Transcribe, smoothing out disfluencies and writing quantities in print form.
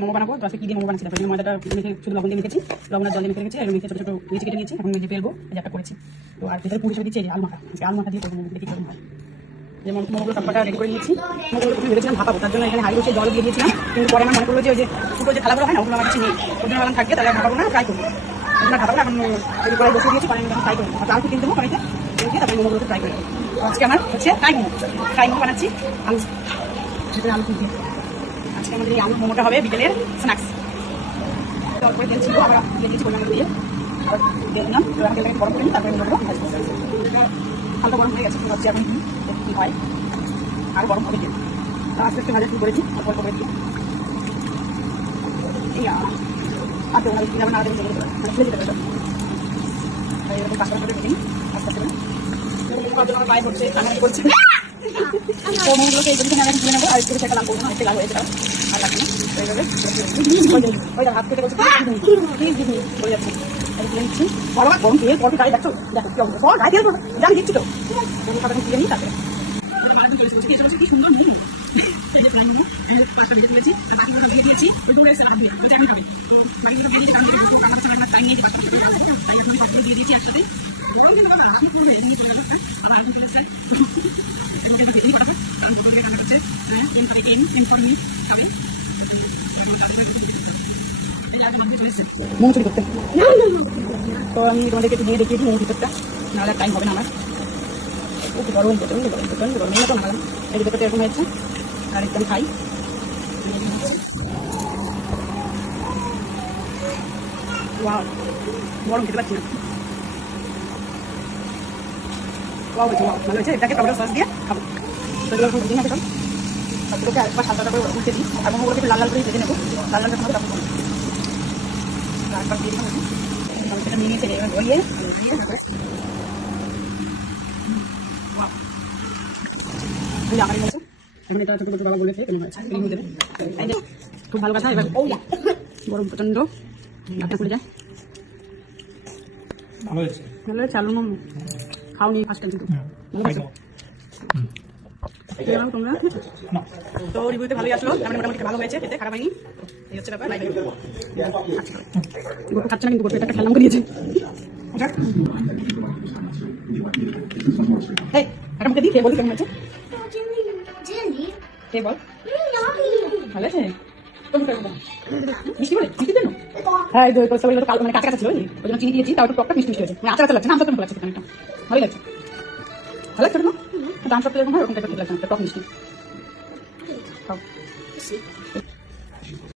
মোমো বানাবো। তো আজকে কি দিয়ে মোমো বানাচ্ছি দেখো। ময়দাটা মেখে শুধু লবণ দিয়ে মেখেছি, লবণ আর জল দিয়ে মেখে রেখেছি, আর মেখে ছোটো ছোটো নিচে কেটে নিয়েছি। এখন মেখে ফেলবো, এই একটা করেছি। তো আর ভেতরে পুরি হিসেবে দিচ্ছি এই আলু মাখা। আলু মাখা দিয়ে করবো মোমো, দেখি কেমন হয়। যেমন মোমোগুলো সবকটা রেডি করে নিয়েছি। মোমোগুলো প্রথমে ভেবেছিলাম ভাপাবো, তার জন্য এখানে হাঁড়ি বসে জল দিয়ে দিয়েছিলাম। কিন্তু পরে আমার মনে করলো যে ওই যে ফুটো যে থালাগুলো হয় না, ওগুলো আমার কাছে নেই। ওর জন্য থাকবে, তাহলে ভাপাবো না, ট্রাই করবো। ওগুলো ভাপাবো না, এখন তৈরি করে বসে দিয়েছি, পরে আমি ট্রাই করবো। আলু কিনে দেবো কড়াইতে, দিয়ে তারপরে মোমোগুলোকে ট্রাই করবো। আজকে আমার হচ্ছে ফ্রাই মোমো বানাচ্ছি। আলু ভেতরে আলু দিয়ে আজকে আমাদের এই আলু মোমোটা হবে বিকেলের স্ন্যাক্স। তারপরে তেল ছিল, আবার দিয়ে দিয়েছি পরিমাণ দিয়ে, আবার দিয়ে দিলাম। এবার তেলটাকে গরম করে নিই, তারপরে মোমোগুলো ভাজবো। হালকা গরম হয়ে গেছে, ভাবছি এখন কি হয়, আর গরম হবে দিয়ে আস্তে আস্তে ভাজা শুরু করেছি। অল্প অল্প করে দিয়ে আর তো ওনাদের কিনে আলাদা করে খুলে যেতে পারে। এরকম পাঁচটা করে ভেজে নিই আস্তে আস্তে করে। আমার পায়ে পড়ছে, কান্নাকাটি করছে। তো মোমোগুলোকে এই জন্য আমি তুলে নেবো, আর একটু সেটা লাল করবো না, একটু লাল হয়েছে আর লাগবে না। তো এইভাবে ওই হাত থেকে বলছে হয়ে যাচ্ছে। তুলে নিচ্ছি, বড় গরম দিয়ে পরে গাড়ি দেখছো, দেখো কি অবস্থা, গাড়ি দিয়ে জানি দিচ্ছি তো খাবার তুলে নিই। তারপরে কি সুন্দর পাঁচটা ভেজে তুলেছি, আর বাকিগুলো দিয়ে দিয়েছি। ওই দূরে এসে আমি খাবে, তো বাকিগুলো দিয়ে দিয়েছি। আমার টাইম নিয়ে পাঁচটা দিয়ে দিয়েছি একসাথে। গরম দিন বাবা আমি করবো, এমনি করে গেল আবার আলু তুলেছে ভেজেই পাঠাবো, কারণ বদল দিয়ে খাবে হচ্ছে খাবে। মোমো চুরি করতে, তো আমি তোমাদেরকে একটু দিয়ে দেখিয়েছি মোমো ভিতরটা, নাহলে টাইম হবে না আমার। খুব গরম প্রচন্ড গরম, প্রচন্ড গরম। তো নামালাম, এই ভিতরটা এরকম হয়েছে। আর একদম খাই, গরম খেতে পারছি না। ভালো হয়েছে, এটাকে টমেটো সস দিয়ে খাবো। সবগুলোকে একবার হালকা করে উঠতে দিই, আর মোমোগুলোকে একটু লাল লাল করে ভেজে নেবো। লাল লাল করে তারপর একবার দিয়ে দিলাম, সেটা নিয়ে নিয়েছে এবার ধরিয়ে আমার মতো। এখন এটা ছোটো বাবা বলেছে কেমন হয়েছে, খুব ভালো কথা। এবার গরম প্রচন্ড, একটা করে যায়। ভালো হয়েছে আলু মোমো, খাওনি ফার্স্ট টাইম কিন্তু তোমরা। তো রিভিউতে ভালোই আসলো, মানে মোটামুটি ভালো হয়েছে, খেতে খারাপ হয়নি। এই হচ্ছে ব্যাপার। গোটা খাচ্ছে না কিন্তু গোটা একটা খেলাম করিয়েছে। একটা মুখে দিই, খেয়ে বলি কেমন হয়েছে। খেয়ে বল ভালো আছে। মিষ্টি বলে মিষ্টি দেন, হ্যাঁ মানে কাঁচা কাঁচা ছিল, ওই জন্য চিনি দিয়েছি, তাও একটু টকটা মিষ্টি মিষ্টি হয়েছে, মানে আচার আচার লাগছে না, আমসত্ব লাগছে অনেকটা, ভালোই লাগছে। ভালো লাগছে না, দাম সব এরকম হয়, ওরকম টাইপের লাগছে, টক মিষ্টি।